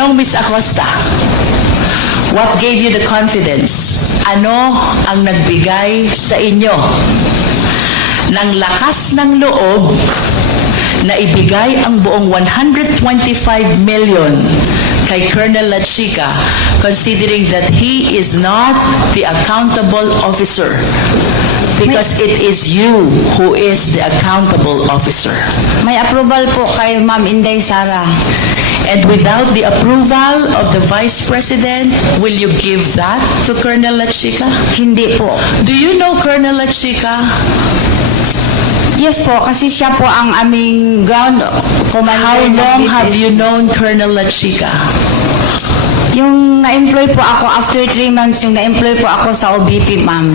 Tanong, Ms. Acosta, what gave you the confidence? Ano ang nagbigay sa inyo ng lakas ng loob na ibigay ang buong 125 million kay Colonel Lachica, considering that he is not the accountable officer, because it is you who is the accountable officer. May approval po kay Ma'am Inday Sara. And without the approval of the Vice President, will you give that to Colonel Lachica? Hindi po. Do you know Colonel Lachica? Yes po, kasi siya po ang aming ground commander. How ng long BTS. have you known Colonel Lachica? Yung na-employ po ako after 3 months, yung na-employ po ako sa OBP, ma'am.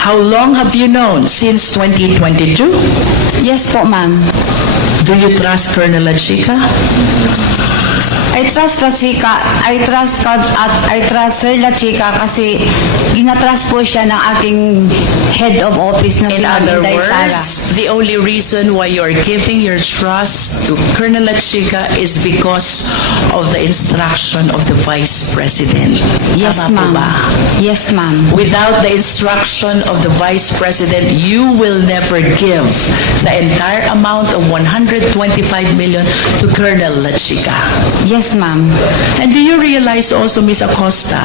How long have you known? Since 2022? Yes po, ma'am. Do you trust Colonel Lachica? I trust Lachica. I trust Sir Lachica kasi ginatrust po siya ng aking head of office na si In Ma'am other Inday Sara. words, the only reason why you're giving your trust to Colonel Lachica is because of the instruction of the Vice President. Yes, Tama po ma'am. ba? Yes, ma'am. Without the instruction of the Vice President, you will never give the entire amount of 125 million to Colonel Lachica. Yes, ma'am. And do you realize also, Ms. Acosta,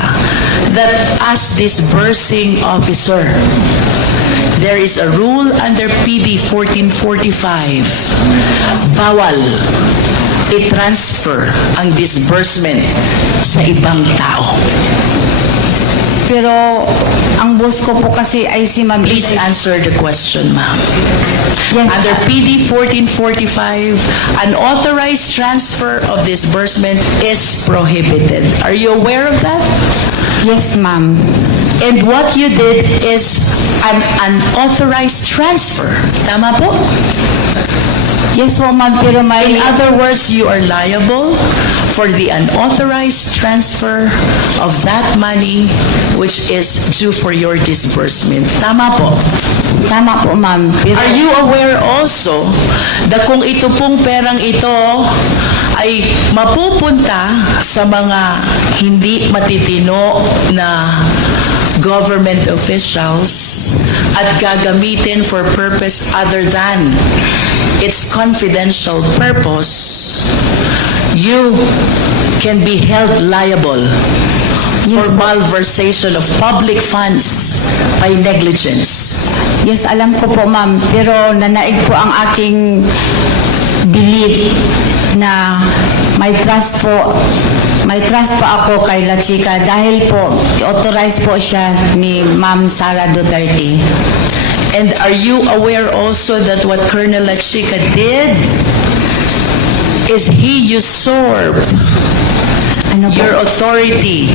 that as disbursing officer, there is a rule under PD 1445. Bawal i-transfer ang disbursement sa ibang tao. Pero ang boss ko po kasi ay si Ma'am Please Inday. answer the question, ma'am. Yes, Under PD 1445, unauthorized transfer of disbursement is prohibited. Are you aware of that? yes, ma'am. And what you did is an unauthorized transfer. Tama po? Yes po, ma'am, pero may... In other words, you are liable for the unauthorized transfer of that money which is due for your disbursement. Tama po? Tama po, ma'am. Pero, Are you aware also na kung ito pong perang ito ay mapupunta sa mga hindi matitino na government officials at gagamitin for purpose other than its confidential purpose, you can be held liable for malversation of public funds by negligence. yes, alam ko po, ma'am. Pero nanaig po ang aking belief na may trust po ako kay Lachica dahil po authorized po siya ni Ma'am Sara Duterte. And are you aware also that what Colonel Lachica did is he usurped Ano po? your authority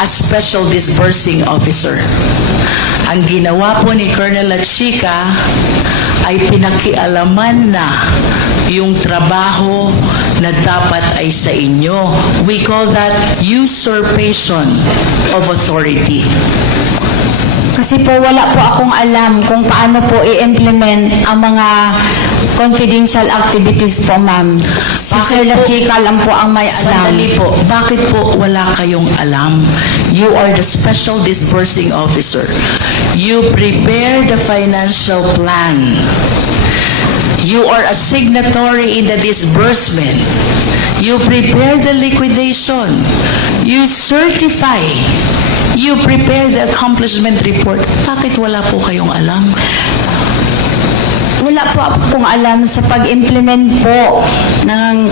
as special disbursing officer. Ang ginawa po ni Colonel Lachica ay pinakialaman na yung trabaho na dapat ay sa inyo. We call that usurpation of authority. Kasi po wala po akong alam kung paano po i-implement ang mga confidential activities po, ma'am. Si Sir Lachica lang po ang may alam. Sandali po, bakit po wala kayong alam? You are the special disbursing officer. You prepare the financial plan. You are a signatory in the disbursement. You prepare the liquidation. You certify. You prepare the accomplishment report. Bakit wala po kayong alam? Wala po akong alam sa pag-implement po ng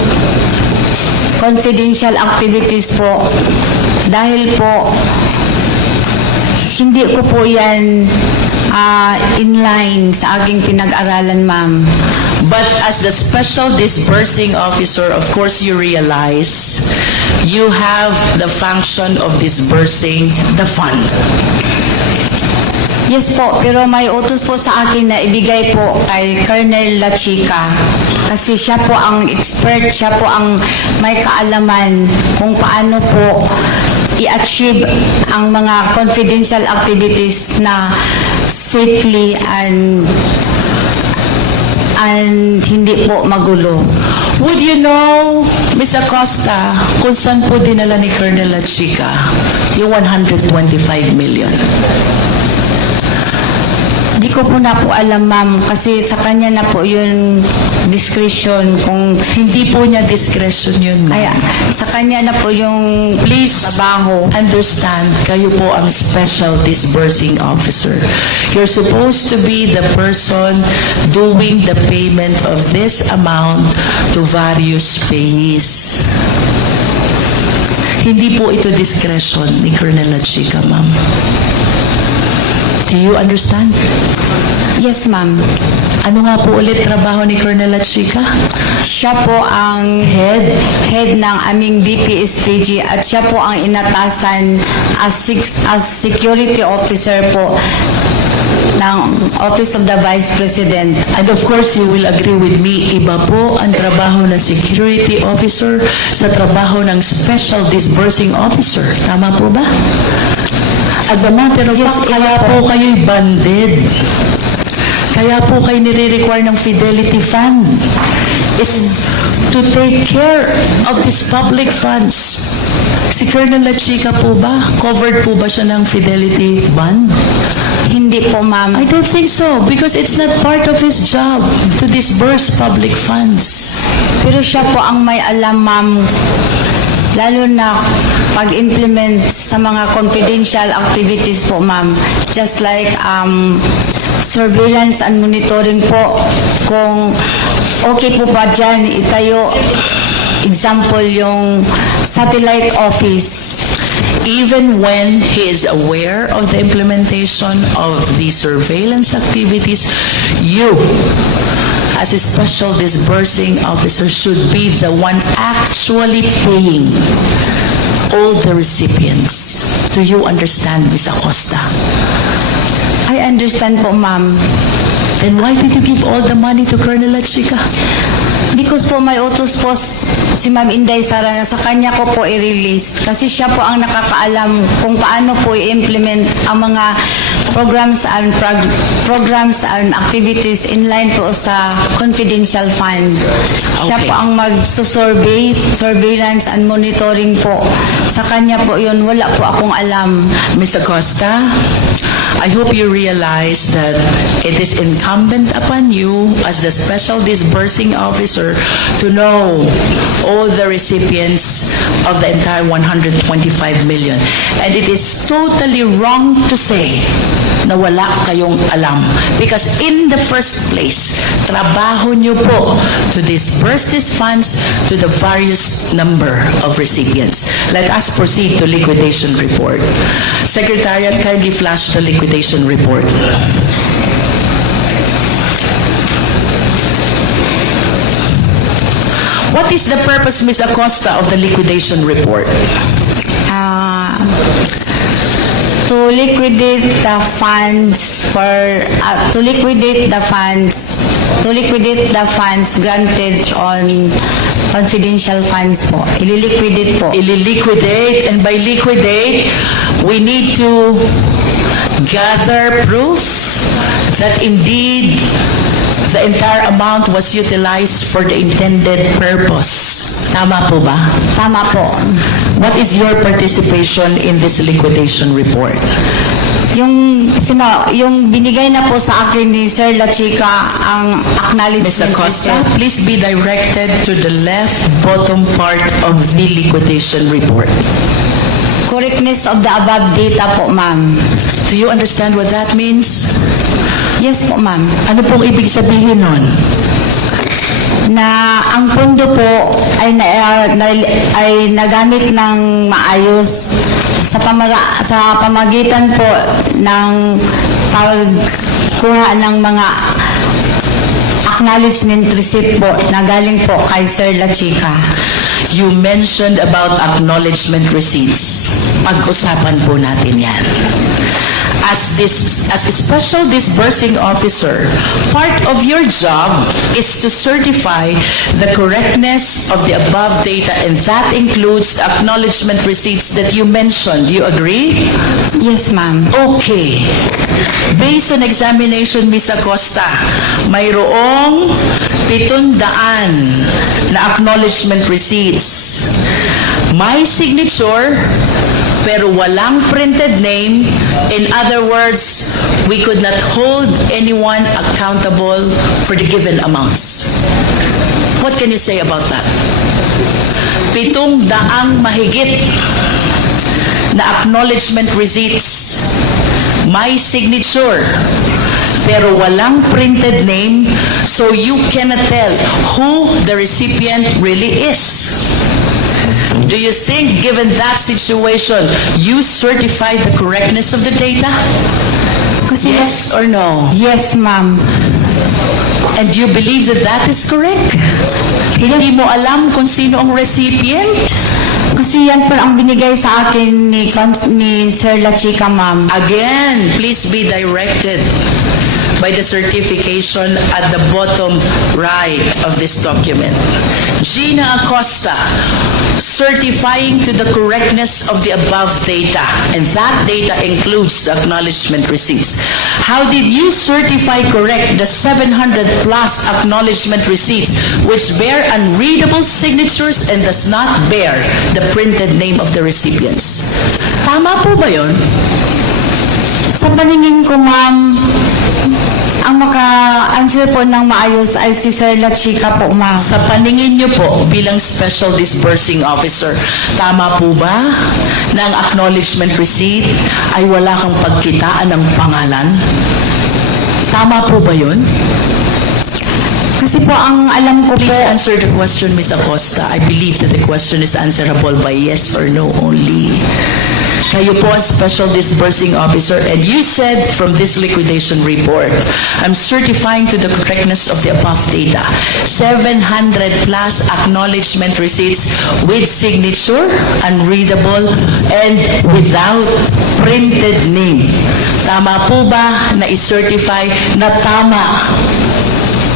confidential activities po. Dahil po, hindi ko po yan in line sa aking pinag-aralan, ma'am. But as the special disbursing officer, of course you realize you have the function of disbursing the fund. Yes po, pero may utos po sa akin na ibigay po kay Colonel Lachica. Kasi siya po ang expert, siya po ang may kaalaman kung paano po i-achieve ang mga confidential activities na safely and hindi po magulo. Would you know, Ms. Acosta, kung saan po dinala ni Colonel La Chica yung 125 million? Di ko po na po alam, ma'am, kasi sa kanya na po yung discretion kung Hindi po niya discretion yun, ma'am. kaya sa kanya na po yung Please trabaho. understand, kayo po ang special disbursing officer. You're supposed to be the person doing the payment of this amount to various payees. Hindi po ito discretion ni Colonel La Chica, ma'am. Do you understand? Yes, ma'am. Ano nga po ulit trabaho ni Colonel La Chica? Siya po ang head ng aming BPSPG at siya po ang inatasan as security officer po ng Office of the Vice President. And of course, you will agree with me, iba po ang trabaho ng security officer sa trabaho ng special disbursing officer. Tama po ba? As a matter of Yes, fact, iba kaya po. po kayo'y banded. Kaya po kayo nire-require ng Fidelity Fund is to take care of these public funds. Si Colonel La Chica po ba? Covered po ba siya ng Fidelity Fund? Hindi po, ma'am. I don't think so because it's not part of his job to disburse public funds. Pero siya po ang may alam, ma'am, lalo na pag-implement sa mga confidential activities po, ma'am. Just like surveillance and monitoring po. Kung okay po ba dyan, itayo, example, yung satellite office. Even when he is aware of the implementation of the surveillance activities, you, as a special disbursing officer, should be the one actually paying all the recipients. Do you understand, Ms. Acosta? I understand po, ma'am. Then why did you give all the money to Colonel La Chica? Because po may utos po si Ma'am Inday Sara na sa kanya ko po i-release kasi siya po ang nakakaalam kung paano po i-implement ang mga programs and activities in line po sa confidential fund. Siya Okay. po ang surveillance and monitoring po. Sa kanya po yun, wala po akong alam. Ms. Acosta, I hope you realize that it is incumbent upon you as the special disbursing officer to know all the recipients of the entire 125 million. And it is totally wrong to say na wala kayong alam. Because in the first place, trabaho nyo po to disburse these funds to the various number of recipients. Let us proceed to liquidation report. Secretariat, kindly flash the liquidation report. What is the purpose, Ms. Acosta, of the liquidation report? To liquidate the funds granted on confidential funds po. Ililiquidate po. Ililiquidate, and by liquidate, we need to gather proof that indeed the entire amount was utilized for the intended purpose. Tama po ba? Tama po. What is your participation in this liquidation report? Yung binigay na po sa akin ni Sir La Chica ang Ms. acknowledgement. Acosta, please be directed to the left bottom part of the liquidation report. Correctness of the above data po, ma'am. Do you understand what that means? Yes po, ma'am. Ano pong ibig sabihin nun? Na ang pondo po ay nagamit ng maayos sa pamagitan po ng pagkuha ng mga acknowledgement receipt po na galing po kay Sir La Chica. You mentioned about acknowledgement receipts. Pag-usapan po natin yan. as a special disbursing officer, part of your job is to certify the correctness of the above data, and that includes acknowledgement receipts that you mentioned. Do you agree? Yes, ma'am. Okay. Based on examination, Ms. Acosta, mayroong 700 na acknowledgement receipts. May signature, pero walang printed name. In other words, we could not hold anyone accountable for the given amounts. What can you say about that? 700 mahigit na acknowledgement receipts. May signature, pero walang printed name, so you cannot tell who the recipient really is. Do you think, given that situation, you certified the correctness of the data? Kasi Yes or no? Yes, ma'am. And do you believe that that is correct? Hindi mo alam kung sino ang recipient? Kasi yan po ang binigay sa akin ni Sir La Chica, ma'am. Again, please be directed by the certification at the bottom right of this document. Gina Acosta, certifying to the correctness of the above data, and that data includes the acknowledgement receipts. How did you certify correct the 700 plus acknowledgement receipts which bear unreadable signatures and does not bear the printed name of the recipients? Tama po ba yun? Sa paningin ko, ma'am, ang maka-answer po ng maayos ay si Sir La Chica po, ma'am. Sa paningin niyo po bilang Special Disbursing Officer, tama po ba na ang acknowledgement receipt ay wala kang pagkitaan ng pangalan? Tama po ba yun? Kasi po ang alam ko po, Please answer the question, Ms. Acosta. I believe that the question is answerable by yes or no only. Kayo po ang Special Disbursing Officer, and you said from this liquidation report, I'm certifying to the correctness of the above data. 700 plus acknowledgement receipts with signature, unreadable, and without printed name. Tama po ba na i-certify na tama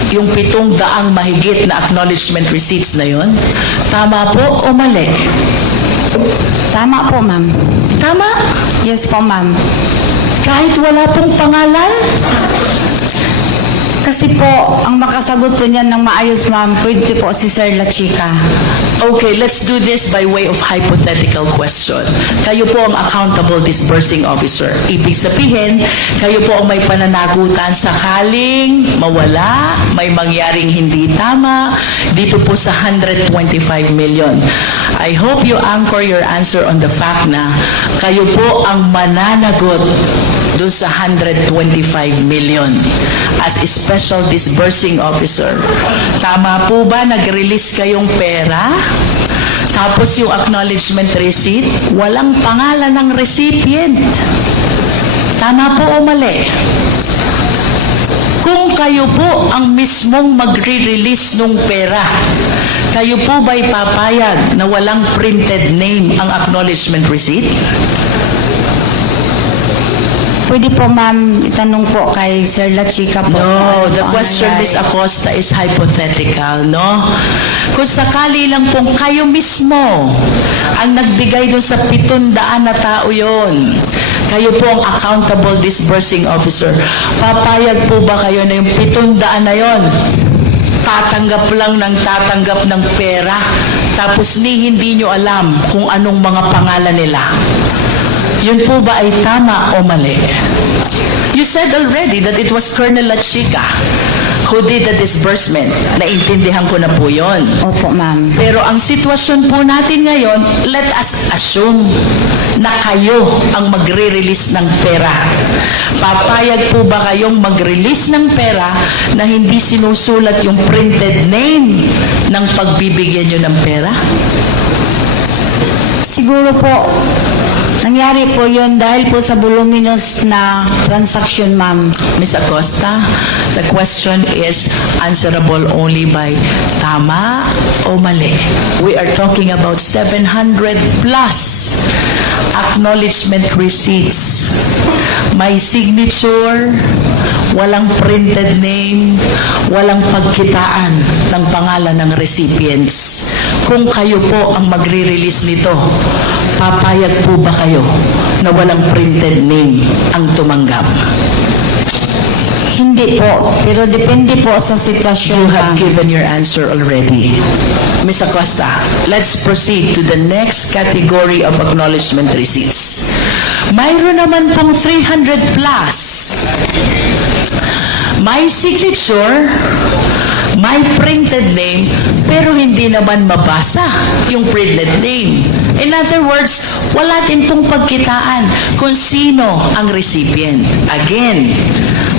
yung 700 mahigit na acknowledgement receipts na yon? Tama po o mali? tama po, ma'am. Tama? Yes po, ma'am. Kahit wala pong pangalan? Kasi po, ang makasagot po niyan ng maayos, ma'am, pwede po si Sir La Chica. Okay, let's do this by way of hypothetical question. Kayo po ang accountable disbursing officer. Ibig sabihin, kayo po ang may pananagutan sakaling mawala, may mangyaring hindi tama, dito po sa 125 million. I hope you anchor your answer on the fact na kayo po ang mananagot doon sa 125 million as a special disbursing officer. Tama po ba nag-release kayong pera? Tapos yung acknowledgement receipt, walang pangalan ng recipient. Tama po o mali? Kung kayo po ang mismong magre-release ng pera, kayo po ba'y papayag na walang printed name ang acknowledgement receipt? Pwede po, ma'am, itanong po kay Sir La Chica po. No, Ano the po ang question, nangyari. Ms. Acosta, is hypothetical, no? Kung sakali lang pong kayo mismo ang nagbigay doon sa 700 na tao yon, kayo po ang accountable disbursing officer, papayag po ba kayo na yung 700 na yon tatanggap lang ng tatanggap ng pera, tapos hindi nyo alam kung anong mga pangalan nila? Yun po ba ay tama o mali? You said already that it was Colonel La Chica who did the disbursement. Naintindihan ko na po yun. Opo, ma'am. Pero ang sitwasyon po natin ngayon, let us assume na kayo ang magre-release ng pera. Papayag po ba kayong mag-release ng pera na hindi sinusulat yung printed name ng pagbibigyan nyo ng pera? Siguro po, nangyari po yun dahil po sa voluminous na transaction, ma'am. Ms. Acosta, the question is answerable only by tama o mali. We are talking about 700 plus acknowledgement receipts. May signature, walang printed name, walang pagkitaan ng pangalan ng recipients. Kung kayo po ang magre-release nito, papayag po ba kayo na walang printed name ang tumanggap? Hindi po, pero depende po sa sitwasyon, You have ma'am. given your answer already. Ms. Acosta, let's proceed to the next category of acknowledgement receipts. Mayroon naman pong 300 plus. May signature, may printed name, pero hindi naman mabasa yung printed name. In other words, wala din pong pagkitaan kung sino ang recipient. Again,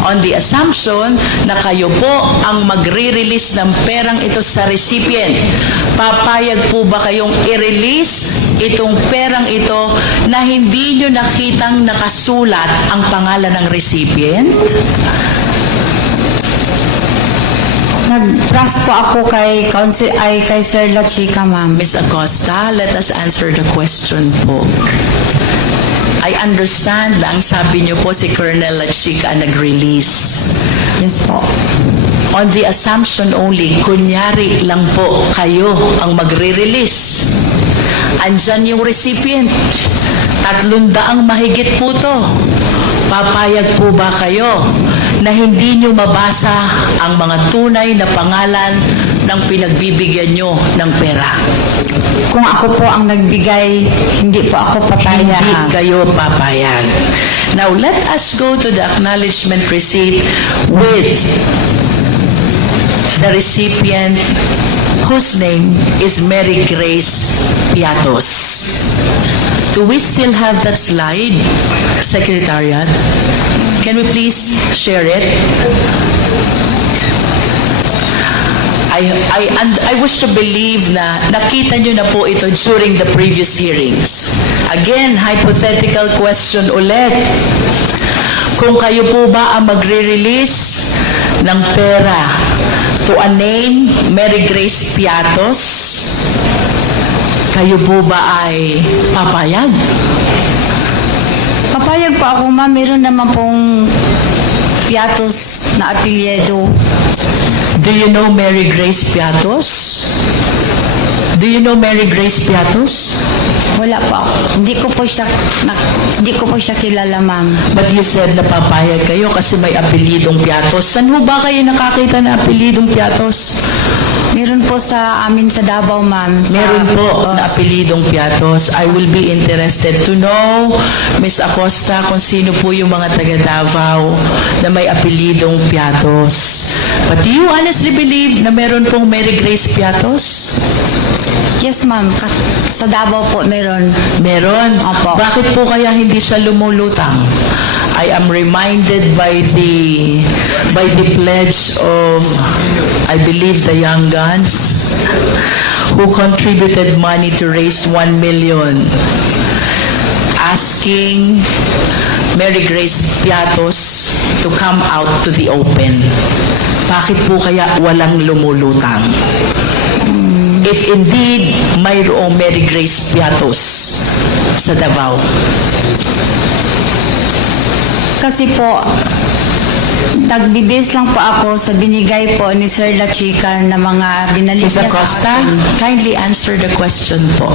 on the assumption na kayo po ang magre-release ng perang ito sa recipient, papayag po ba kayong i-release itong perang ito na hindi nyo nakitang nakasulat ang pangalan ng recipient? Nag-trust po ako kay kay Sir La Chica, ma'am. Ms. Acosta, let us answer the question po. I understand na ang sabi niyo po si Colonel La Chica nag-release. Yes po. On the assumption only, kunyari lang po kayo ang magre-release. Andyan yung recipient. 300 mahigit po to. Papayag po ba kayo na hindi nyo mabasa ang mga tunay na pangalan ng pinagbibigyan nyo ng pera? Kung ako po ang nagbigay, hindi po ako papayag. Hindi kayo papayag. Now, let us go to the acknowledgement receipt with the recipient whose name is Mary Grace Piatos. Do we still have that slide, Secretariat? Can we please share it? I wish to believe na nakita nyo na po ito during the previous hearings. Again, hypothetical question ulit. Kung kayo po ba ang magre-release ng pera to a name, Mary Grace Piatos, kayo po ba ay papayag? Papayag po ako, ma'am. Meron naman pong Piatos na apelyido. Do you know Mary Grace Piatos? Do you know Mary Grace Piatos? Wala po ako. Hindi ko po siya kilala, ma'am. But you said na papayag kayo kasi may apelidong Piatos. Saan ho ba kayo nakakita na apelidong Piatos? Meron po sa amin sa Davao, ma'am. Meron po na apelidong Piatos. I will be interested to know, Ms. Acosta, kung sino po yung mga taga Davao na may apelidong Piatos. But do you honestly believe na meron pong Mary Grace Piatos? Yes, ma'am. Sa Davao po meron. Meron. Opo. Bakit po kaya hindi siya lumulutang? I am reminded by the pledge of, I believe, the Young Guns who contributed money to raise 1 million asking Mary Grace Piatos to come out to the open. Bakit po kaya walang lumulutang? If indeed mayroong Mary Grace Piatos sa Davao. Kasi po, nagbibase lang po ako sa binigay po ni Sir La Chica na mga binalik Ms. niya sa Acosta, akin. kindly answer the question po.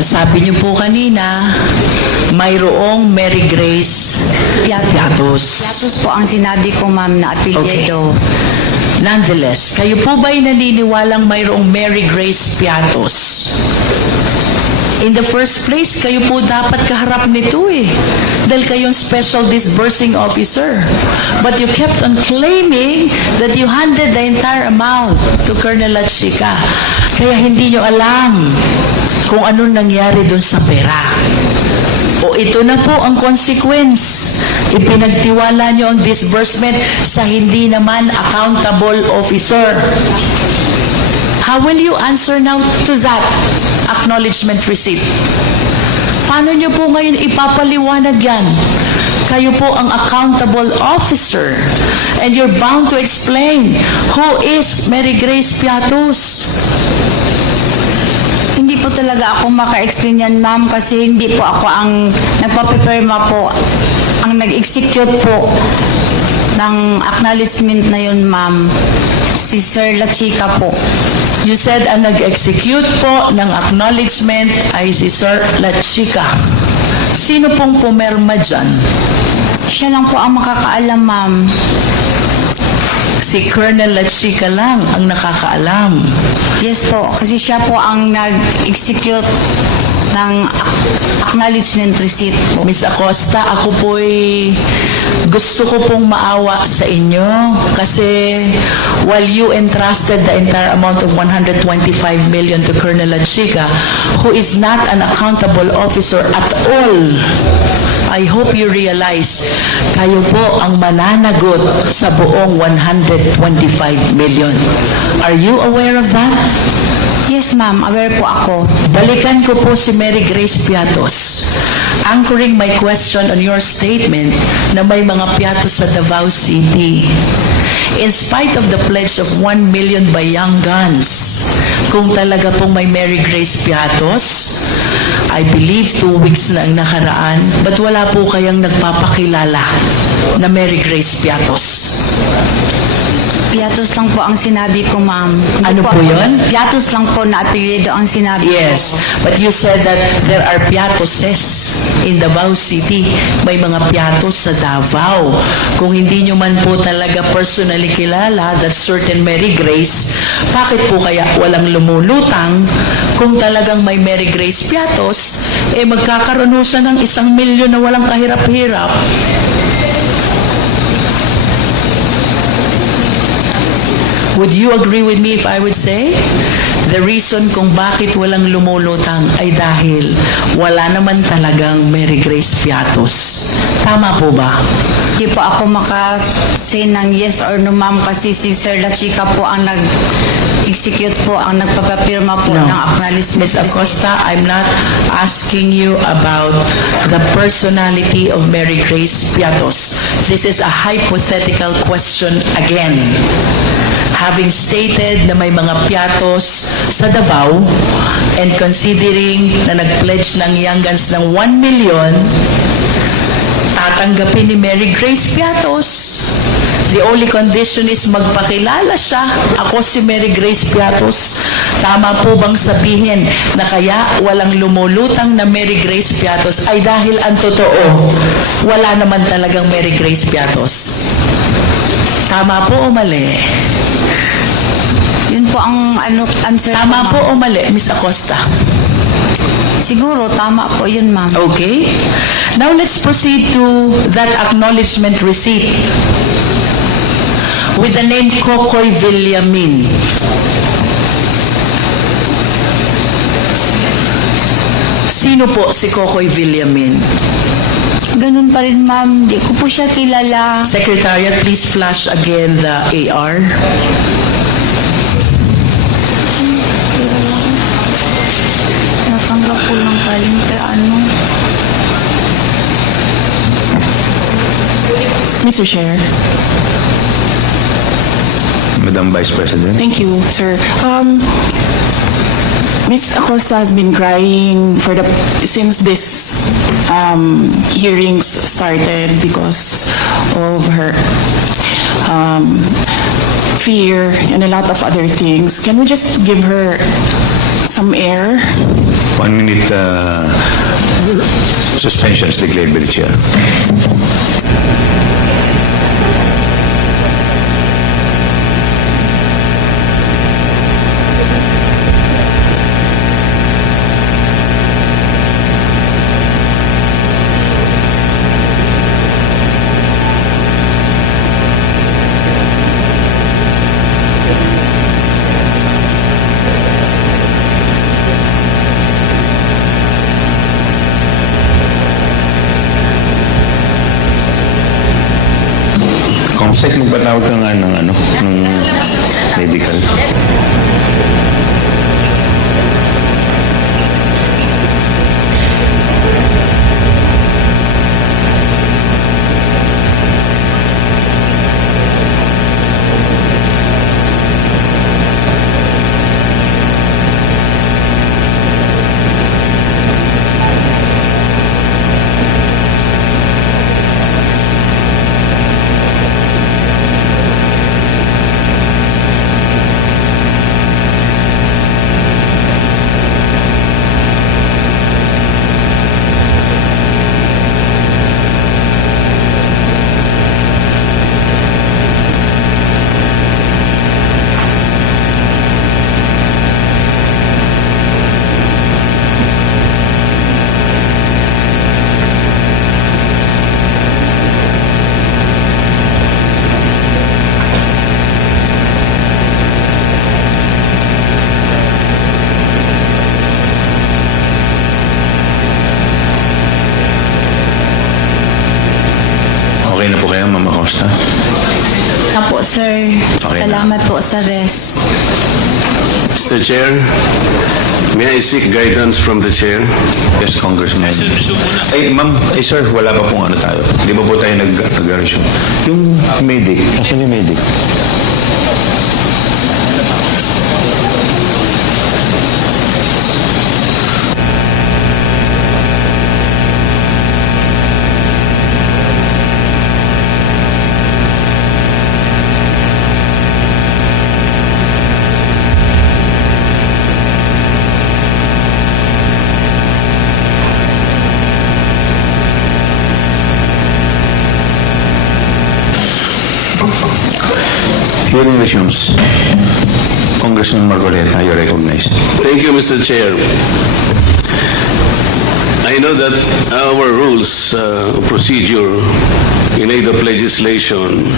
Sabi niyo po kanina, mayroong Mary Grace Piatos. Piatos po ang sinabi ko, ma'am, na apelyido. Nonetheless, kayo po ba'y naniniwalang mayroong Mary Grace Piatos? In the first place, kayo po dapat kaharap nito eh. Dahil kayong special disbursing officer. But you kept on claiming that you handed the entire amount to Colonel La Chica. Kaya hindi nyo alam kung ano nangyari dun sa pera. O ito na po ang consequence. Ipinagtiwala nyo ang disbursement sa hindi naman accountable officer. How will you answer now to that acknowledgement receipt? Paano nyo po ngayon ipapaliwanag yan? Kayo po ang accountable officer and you're bound to explain who is Mary Grace Piatos. Hindi po talaga ako maka-explain yan, ma'am, kasi hindi po ako ang nagpapipirma po. Ang nag-execute po ng acknowledgement na yun, ma'am, si Sir La Chica po. You said ang nag-execute po ng acknowledgement ay si Sir La Chica. Sino pong pumirma dyan? Siya lang po ang makakaalam, ma'am. Si Colonel La Chica lang ang nakakaalam. Yes po, kasi siya po ang nag-execute ng acknowledgement receipt po. Miss Acosta, ako po'y gusto ko pong maawa sa inyo kasi while you entrusted the entire amount of 125 million to Colonel La Chica, who is not an accountable officer at all, I hope you realize kayo po ang mananagot sa buong 125 million. Are you aware of that? Yes, ma'am, aware po ako. Balikan ko po si Mary Grace Piatos. Anchoring my question on your statement na may mga piatos sa Davao City. In spite of the pledge of 1 million by Young Guns, kung talaga pong may Mary Grace Piatos, I believe 2 weeks na ang nakaraan, but wala po kayang nagpapakilala na Mary Grace Piatos. Piatos lang po ang sinabi ko, ma'am. Hindi Ano po yun? Piatos lang po na apelyido ang sinabi Yes, ko. but you said that there are piatoses in Davao City. May mga piatos sa Davao. Kung hindi nyo man po talaga personally kilala that certain Mary Grace, bakit po kaya walang lumulutang kung talagang may Mary Grace piatos, magkakaroon ho siya ng 1 milyon na walang kahirap-hirap. Would you agree with me if I would say the reason kung bakit walang lumulutang ay dahil wala naman talagang Mary Grace Piatos? Tama po ba? Hindi po ako maka-say ng yes or no, ma'am, kasi si Sir La Chica po ang nag-execute po, ang nagpapapirma po ng acknowledgement. Ms. Acosta, I'm not asking you about the personality of Mary Grace Piatos. This is a hypothetical question again. Having stated na may mga piatos sa Davao and considering na nag-pledge ng Young Guns ng 1 million, tatanggapin ni Mary Grace Piatos. The only condition is magpakilala siya. Ako si Mary Grace Piatos. Tama po bang sabihin na kaya walang lumulutang na Mary Grace Piatos ay dahil ang totoo, wala naman talagang Mary Grace Piatos? Tama po o mali? Yun po ang answer. Tama ko, po o mali, Miss Acosta? Siguro, tama po yun, ma'am. Okay. Now let's proceed to that acknowledgement receipt with the name Kokoy Villamin. Sino po si Kokoy Villamin? Ganun pa rin, ma'am. Di ko po siya kilala. Secretariat, please flash again the AR. Natanggap ko lang galing kay ano. Mr. Chair. Madam Vice President. Thank you, sir. Ms. Acosta has been crying since this hearings started because of her fear and a lot of other things. Can we just give her some air? 1 minute suspension is declared by the chair. Comsec, magpatawag ka nga ng medical. lang, Ma'am Acosta? Apo, sir. Okay na. Salamat po sa rest. Mr. Chair, may I seek guidance from the Chair? Yes, Congressman. Ay, ma'am, sir, wala pa pong ano tayo. Di ba po tayo nag-resume? Yung medic, asan yung medic? Hearing resumes. Congressman Marcoleta, you're recognized. Thank you, Mr. Chair. I know that our rules of procedure in aid of legislation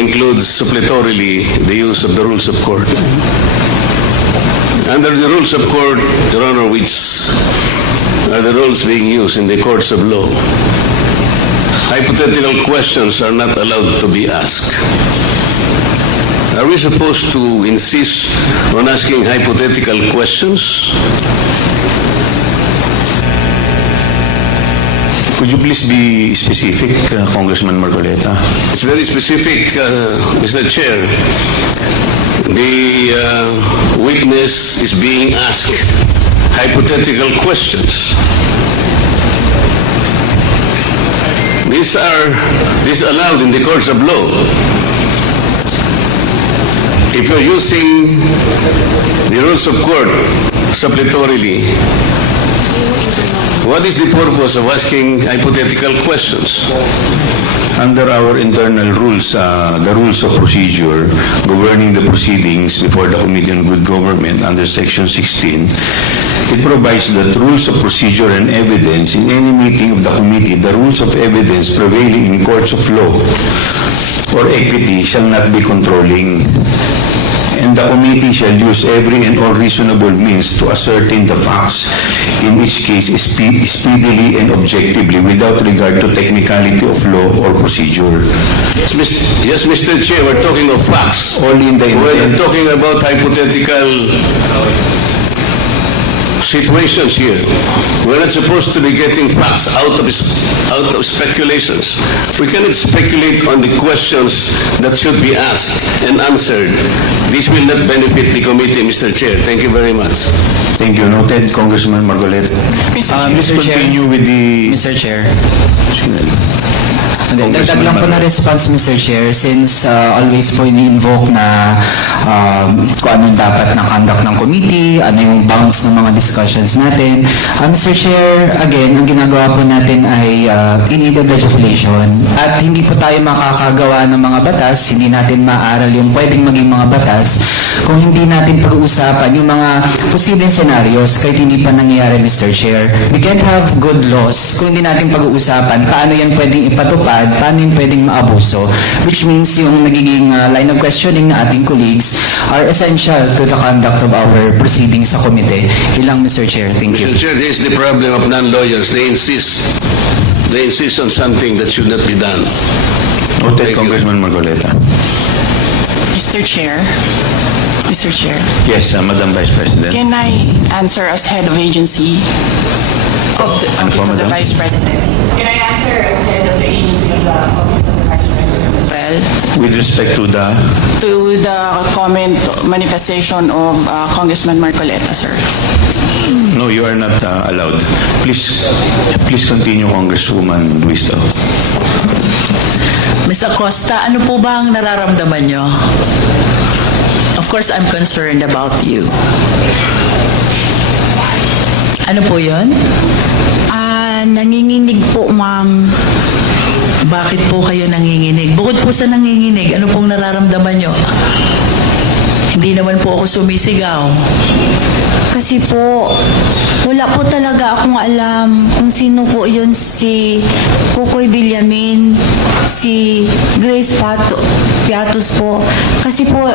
includes suppletorily the use of the rules of court. Under the rules of court, Your Honor, which are the rules being used in the courts of law, hypothetical questions are not allowed to be asked. Are we supposed to insist on asking hypothetical questions? Could you please be specific, Congressman Marcoleta? It's very specific, Mr. Chair. The witness is being asked hypothetical questions. These are allowed in the courts of law. If you're using the rules of court suppletorily, what is the purpose of asking hypothetical questions? Under our internal rules, the rules of procedure governing the proceedings before the Committee on Good Government under Section 16, it provides that rules of procedure and evidence in any meeting of the committee, the rules of evidence prevailing in courts of law or equity shall not be controlling, and the committee shall use every and all reasonable means to ascertain the facts, in each case speedily and objectively without regard to technicality of law or procedure. Yes, Mr. Chair, we're talking of facts. Only in the We're not talking about hypothetical situations here. We're not supposed to be getting facts out of speculations. We cannot speculate on the questions that should be asked and answered. This will not benefit the committee, Mr. Chair. Thank you very much. Thank you. Noted, Congressman Marcoleta. Please continue with the... Mr. Chair. Congressman Dagdag lang po na Marcoleta. response, Mr. Chair, since always po ini-invoke na kung ano dapat na conduct ng committee, ano yung bounds ng mga discussions natin. Mr. Chair, again, ang ginagawa po natin ay in-aid legislation at hindi po tayo makakagawa ng mga batas, hindi natin maaral yung pwedeng maging mga batas kung hindi natin pag-uusapan yung mga posibleng scenarios kahit hindi pa nangyayari, Mr. Chair. We can't have good laws kung hindi natin pag-uusapan paano yan pwedeng ipatupad, paano yan pwedeng maabuso, which means yung nagiging line of questioning na ating colleagues are essential to the conduct of our proceedings sa komite. Ilang, Mr. Chair. Thank you. Mr. Chair, this is the problem of non-lawyers. They insist on something that should not be done. Noted, Thank you. Congressman Marcoleta. Mr. Chair. Mr. Chair. Yes, Madam Vice President. Can I answer as head of agency of the Ano po, Office of the Madam? Vice President? Can I answer as head of the agency of the Office of the Vice President as well? With respect to the... To the comment, manifestation of Congressman Marcoleta, sir. No, you are not allowed. Please continue, Congresswoman Luisto. Ms. Acosta, ano po ba ang nararamdaman nyo? Of course, I'm concerned about you. Ano po yon? Nanginginig po, ma'am. Bakit po kayo nanginginig? Bukod po sa nanginginig, ano pong nararamdaman nyo? Hindi naman po ako sumisigaw. Kasi po, wala po talaga akong alam kung sino po yun si Kukoy Villamin, si Grace Piatos po. Kasi po,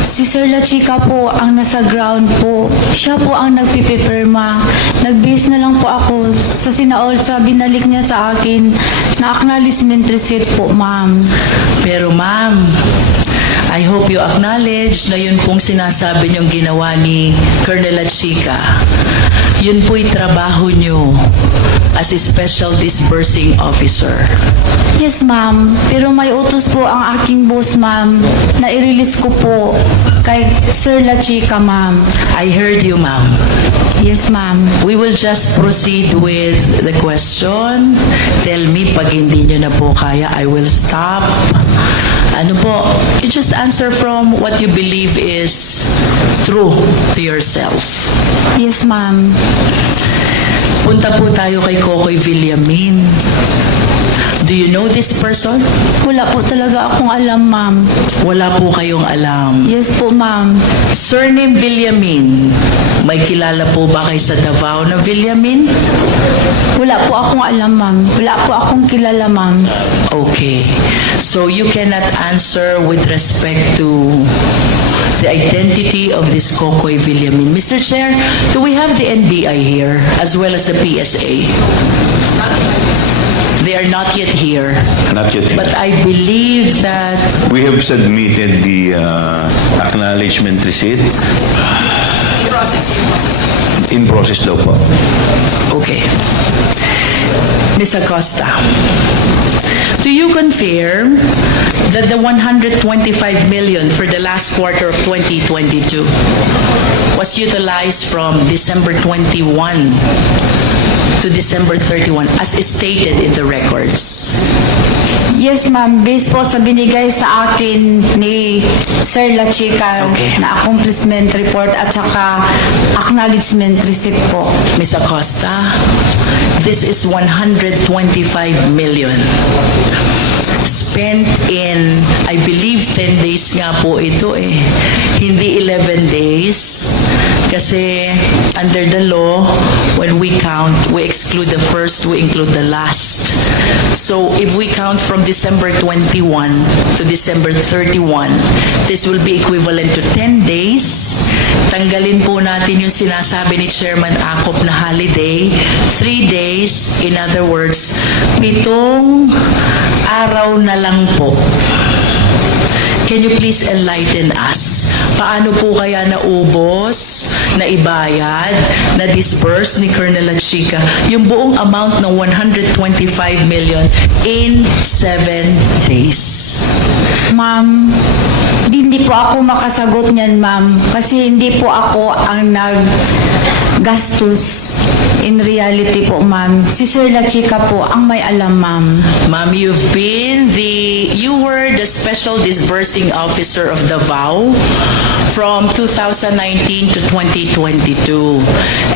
si Sir La Chica po ang nasa ground po. Siya po ang nagpipipirma. Nag-base na lang po ako sa sinaol sa binalik niya sa akin na acknowledgement receipt po, ma'am. Pero ma'am, I hope you acknowledge na yun pong sinasabi niyong ginawa ni Colonel La Chica. Yun po'y trabaho niyo as a special disbursing officer. Yes, ma'am. Pero may utos po ang aking boss, ma'am, na i-release ko po kay Sir La Chica, ma'am. I heard you, ma'am. Yes, ma'am. We will just proceed with the question. Tell me pag hindi niyo na po kaya, I will stop. Ano po, you just answer from what you believe is true to yourself. Yes, ma'am. Punta po tayo kay Kokoy Villamin. Do you know this person? Wala po talaga akong alam, ma'am. Wala po kayong alam. Yes po, ma'am. Surname Villamin. May kilala po ba kay sa Davao na Villamin? Wala po akong alam, ma'am. Wala po akong kilala, ma'am. Okay. So you cannot answer with respect to the identity of this Kokoy Villamin. Mr. Chair, do we have the NBI here as well as the PSA? They are not yet here. Not yet. But I believe that We have submitted the acknowledgement receipt. In process daw po. okay. Ms. Acosta, do you confirm that the 125 million for the last quarter of 2022 was utilized from December 21 to December 31 as is stated in the records? Yes, ma'am. Based po sa binigay sa akin ni Sir La Chica Okay. na accomplishment report at saka acknowledgement receipt po. Ms. Acosta, this is 125 million spent in, I believe, 10 days nga po ito eh. Hindi 11 days. Kasi under the law, when we count, we exclude the first, we include the last. So if we count from December 21 to December 31, this will be equivalent to 10 days. Tanggalin po natin yung sinasabi ni Chairman Acop na holiday, 3 days, in other words, 7 araw na lang po. Can you please enlighten us? Paano po kaya naubos, naibayad, na-disperse ni Colonel La Chica yung buong amount ng 125 million in 7 days? Ma'am, hindi po ako makasagot niyan, ma'am. Kasi hindi po ako ang naggastos. In reality po, ma'am. Si Sir La Chica po ang may alam, ma'am. Ma'am, you were the special disbursing officer of Davao from 2019 to 2022.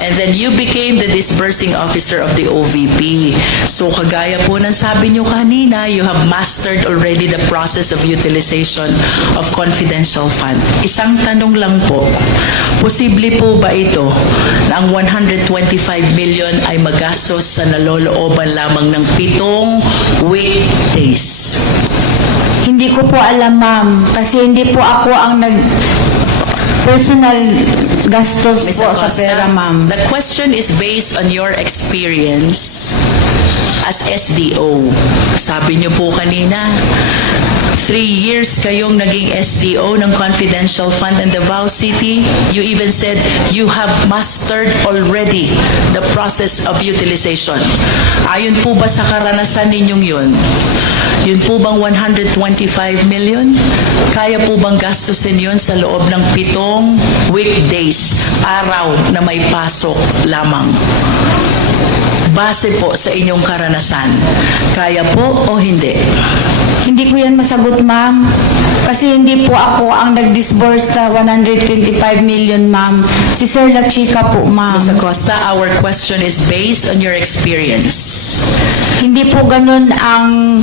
And then you became the disbursing officer of the OVP. So kagaya po ng sabi niyo kanina, you have mastered already the process of utilization of confidential fund. Isang tanong lang po, posible po ba ito na ang 125 million ay magastos sa nalolooban lamang ng 7 weekdays? Hindi ko po alam, ma'am. Kasi hindi po ako ang personal gastos Ms. po sa Acosta, pera, ma'am. the question is based on your experience as SDO. Sabi niyo po kanina, 3 years kayong naging SDO ng Confidential Fund in Davao City. You even said you have mastered already the process of utilization. Ayon po ba sa karanasan ninyong yun? Yun po bang 125 million? Kaya po bang gastusin yun sa loob ng 7 weekdays, araw na may pasok lamang? Base po sa inyong karanasan, kaya po o hindi? Hindi ko yan masagot, ma'am. Kasi hindi po ako ang nag-disburse sa 125 million, ma'am. Si Sir La Chica po, ma'am. Ms. Acosta, our question is based on your experience. Hindi po ganun ang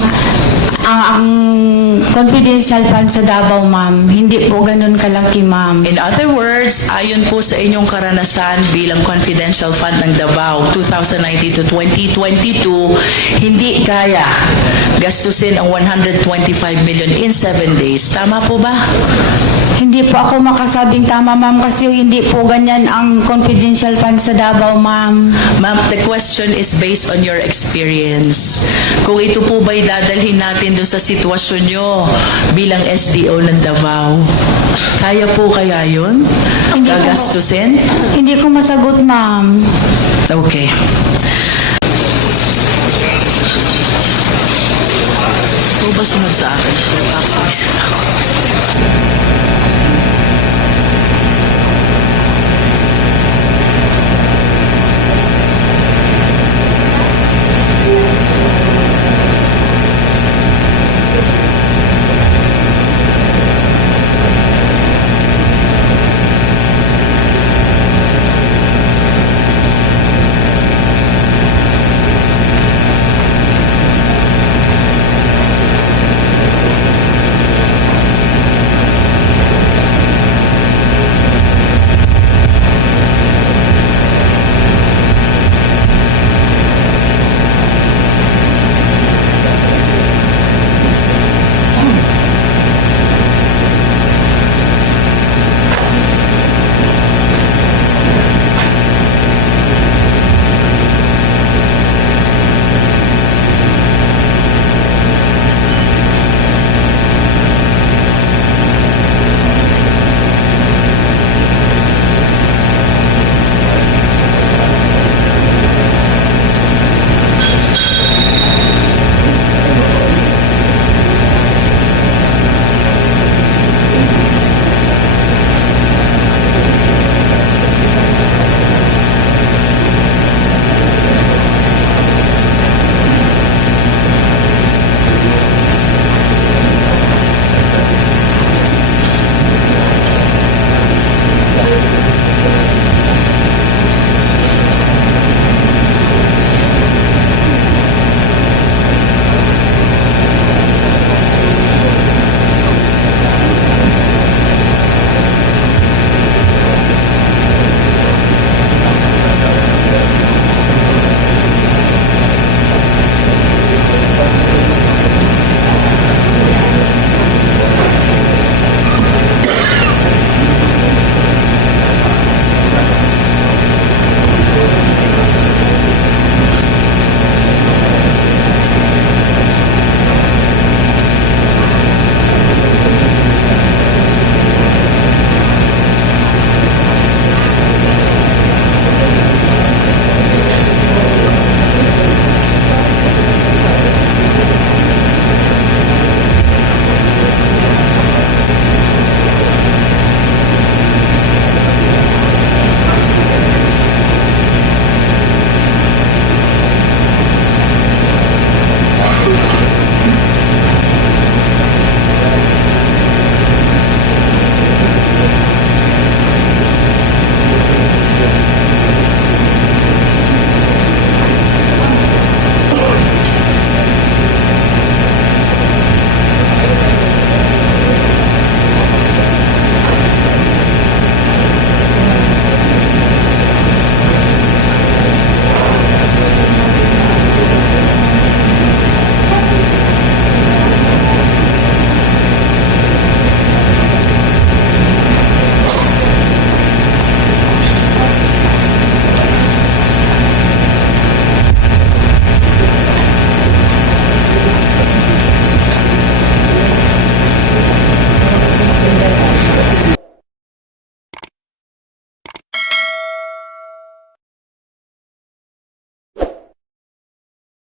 confidential fund sa Davao, ma'am. Hindi po ganun kalaki, ma'am. In other words, ayon po sa inyong karanasan bilang confidential fund ng Davao 2019 to 2022, hindi kaya gastusin ang 125 million in 7 days. Tama po ba? Hindi po ako makasabing tama, ma'am, kasi hindi po ganyan ang confidential fund sa Davao, ma'am. Ma'am, the question is based on your experience. Kung ito po ba'y dadalhin natin doon sa sitwasyon nyo bilang SDO ng Davao, kaya po kaya yun? Hindi po. Gagastusin? Hindi ko masagot, ma'am. Okay. Ito ba sunod sa akin? Nagpapaisip ako.